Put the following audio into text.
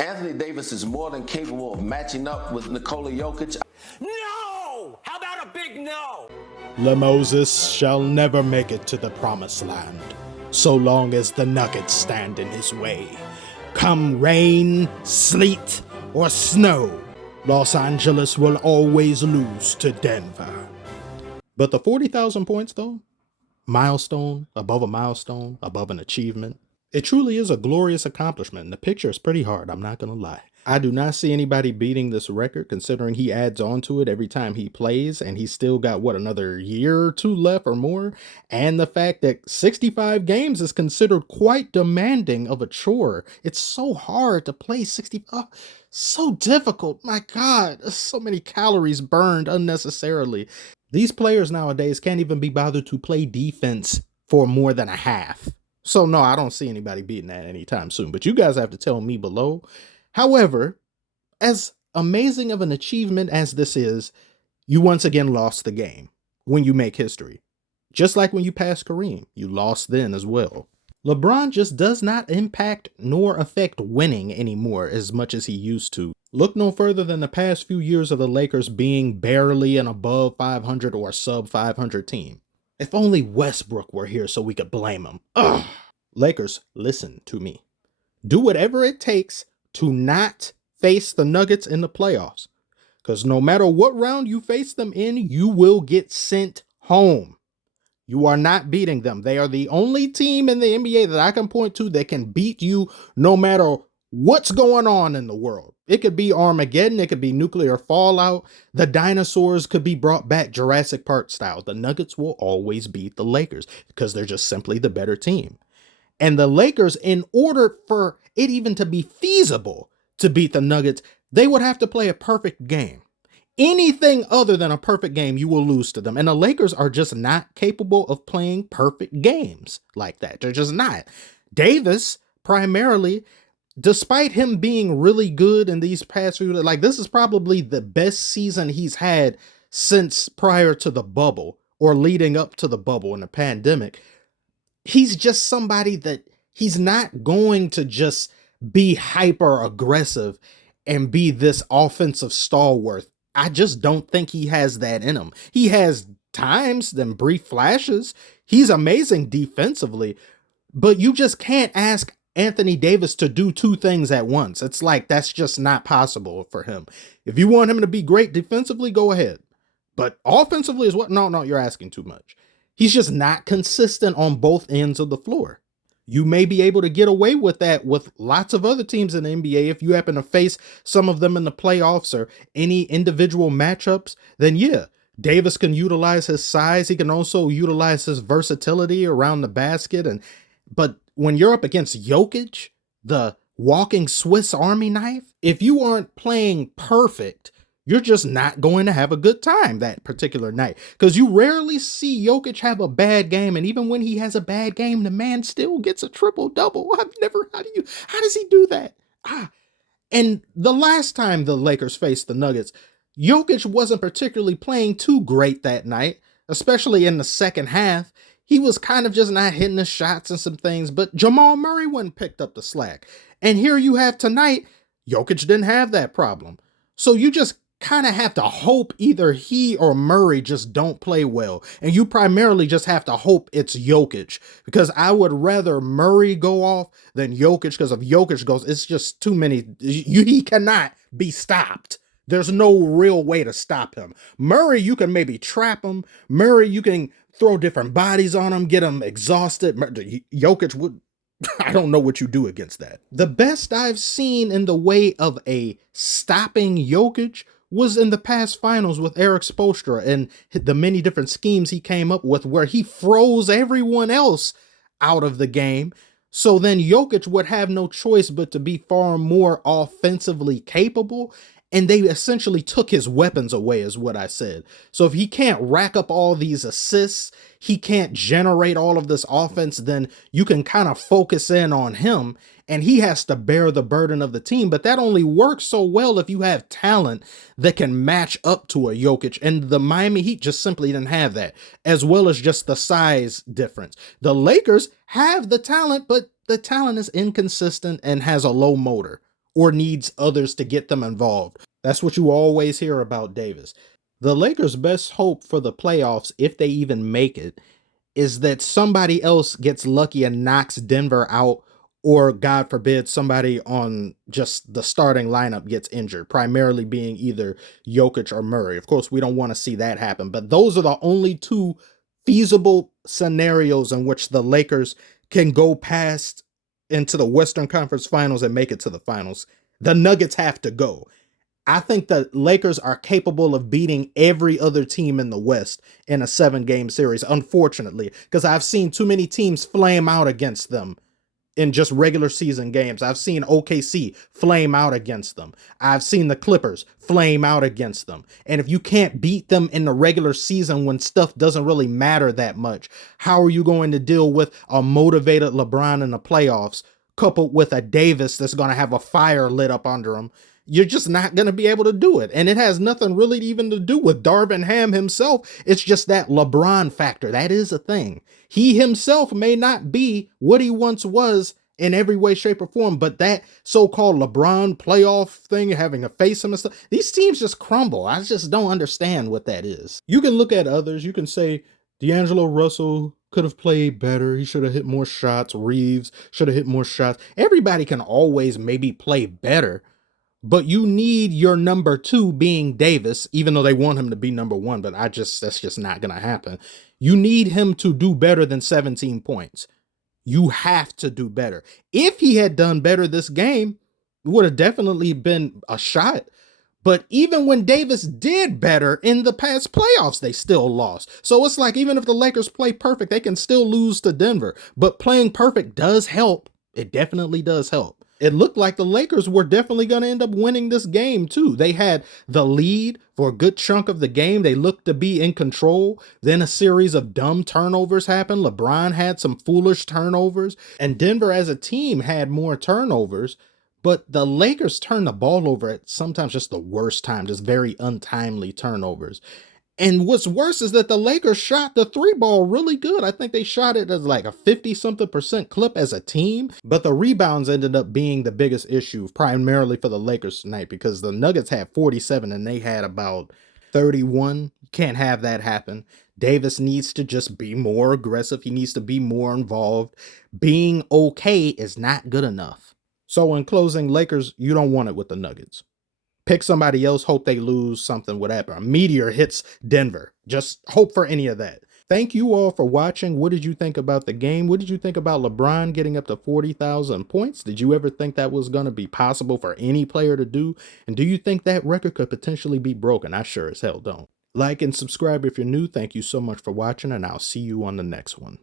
Anthony Davis is more than capable of matching up with Nikola Jokic. No! How about a big no? Moses shall never make it to the promised land, so long as the Nuggets stand in his way. Come rain, sleet, or snow, Los Angeles will always lose to Denver. But the 40,000 points, though, milestone, above an achievement, it truly is a glorious accomplishment, and the picture is pretty hard, I'm not going to lie. I do not see anybody beating this record, considering he adds on to it every time he plays, and he's still got, another year or two left or more, and the fact that 65 games is considered quite demanding of a chore. It's so hard to play 60, so difficult, my God, so many calories burned unnecessarily. These players nowadays can't even be bothered to play defense for more than a half. So no, I don't see anybody beating that anytime soon, but you guys have to tell me below. However, as amazing of an achievement as this is, you once again lost the game when you make history. Just like when you passed Kareem, you lost then as well. LeBron just does not impact nor affect winning anymore as much as he used to. Look no further than the past few years of the Lakers being barely an above 500 or sub 500 team. If only Westbrook were here so we could blame him. Ugh. Lakers, listen to me. Do whatever it takes to not face the Nuggets in the playoffs. Because no matter what round you face them in, you will get sent home. You are not beating them. They are the only team in the NBA that I can point to that can beat you no matter what's going on in the world. It could be Armageddon. It could be nuclear fallout. The dinosaurs could be brought back Jurassic Park style. The Nuggets will always beat the Lakers because they're just simply the better team. And the Lakers, in order for it even to be feasible to beat the Nuggets, they would have to play a perfect game. Anything other than a perfect game, you will lose to them. And the Lakers are just not capable of playing perfect games like that. They're just not. Davis, primarily, despite him being really good in these past few, this is probably the best season he's had since prior to the bubble or leading up to the bubble and the pandemic. He's just somebody that he's not going to just be hyper aggressive and be this offensive stalwart. I just don't think he has that in him. He has times, them brief flashes. He's amazing defensively, but you just can't ask Anthony Davis to do two things at once. It's like, that's just not possible for him. If you want him to be great defensively, go ahead. But offensively is what? No, you're asking too much. He's just not consistent on both ends of the floor. You may be able to get away with that with lots of other teams in the NBA. If you happen to face some of them in the playoffs or any individual matchups, then yeah, Davis can utilize his size. He can also utilize his versatility around the basket. But when you're up against Jokic, the walking Swiss Army knife, if you aren't playing perfect, you're just not going to have a good time that particular night, because you rarely see Jokic have a bad game. And even when he has a bad game, the man still gets a triple double. How does he do that? And the last time the Lakers faced the Nuggets, Jokic wasn't particularly playing too great that night, especially in the second half. He was kind of just not hitting the shots and some things, but Jamal Murray went and picked up the slack. And here you have tonight, Jokic didn't have that problem. So you just kind of have to hope either he or Murray just don't play well. And you primarily just have to hope it's Jokic, because I would rather Murray go off than Jokic, because if Jokic goes, it's just too many. He cannot be stopped. There's no real way to stop him. Murray, you can maybe trap him. Murray, you can throw different bodies on him, get him exhausted. Jokic would, I don't know what you do against that. The best I've seen in the way of a stopping Jokic was in the past finals with Eric Spoelstra and the many different schemes he came up with where he froze everyone else out of the game. So then Jokic would have no choice but to be far more offensively capable. And they essentially took his weapons away, is what I said. So if he can't rack up all these assists, he can't generate all of this offense, then you can kind of focus in on him and he has to bear the burden of the team. But that only works so well if you have talent that can match up to a Jokic. And the Miami Heat just simply didn't have that, as well as just the size difference. The Lakers have the talent, but the talent is inconsistent and has a low motor. or needs others to get them involved. That's what you always hear about Davis. The Lakers' best hope for the playoffs, if they even make it, is that somebody else gets lucky and knocks Denver out, or God forbid, somebody on just the starting lineup gets injured, primarily being either Jokic or Murray. Of course, we don't want to see that happen, but those are the only two feasible scenarios in which the Lakers can go past into the Western Conference Finals and make it to the finals. The Nuggets have to go. I think the Lakers are capable of beating every other team in the West in a 7-game series, unfortunately, because I've seen too many teams flame out against them in just regular season games. I've seen OKC flame out against them. I've seen the Clippers flame out against them. And if you can't beat them in the regular season when stuff doesn't really matter that much, how are you going to deal with a motivated LeBron in the playoffs coupled with a Davis that's going to have a fire lit up under him? You're just not going to be able to do it. And it has nothing really even to do with Darvin Ham himself. It's just that LeBron factor. That is a thing. He himself may not be what he once was in every way, shape, or form, but that so-called LeBron playoff thing, having to face him and stuff, these teams just crumble. I just don't understand what that is. You can look at others. You can say D'Angelo Russell could have played better. He should have hit more shots. Reeves should have hit more shots. Everybody can always maybe play better. But you need your number 2 being Davis, even though they want him to be number 1, but that's just not going to happen. You need him to do better than 17 points. You have to do better. If he had done better this game, it would have definitely been a shot. But even when Davis did better in the past playoffs, they still lost. So it's like, even if the Lakers play perfect, they can still lose to Denver. But playing perfect does help. It definitely does help. It looked like the Lakers were definitely going to end up winning this game too. They had the lead for a good chunk of the game. They looked to be in control. Then a series of dumb turnovers happened. LeBron had some foolish turnovers, and Denver as a team had more turnovers. But the Lakers turned the ball over at sometimes just the worst time, just very untimely turnovers. And what's worse is that the Lakers shot the 3-ball really good. I think they shot it as like a 50-something% clip as a team. But the rebounds ended up being the biggest issue, primarily for the Lakers tonight, because the Nuggets had 47 and they had about 31. Can't have that happen. Davis needs to just be more aggressive. He needs to be more involved. Being okay is not good enough. So in closing, Lakers, you don't want it with the Nuggets. Pick somebody else, hope they lose, something, whatever. A meteor hits Denver. Just hope for any of that. Thank you all for watching. What did you think about the game? What did you think about LeBron getting up to 40,000 points? Did you ever think that was going to be possible for any player to do? And do you think that record could potentially be broken? I sure as hell don't. Like and subscribe if you're new. Thank you so much for watching, and I'll see you on the next one.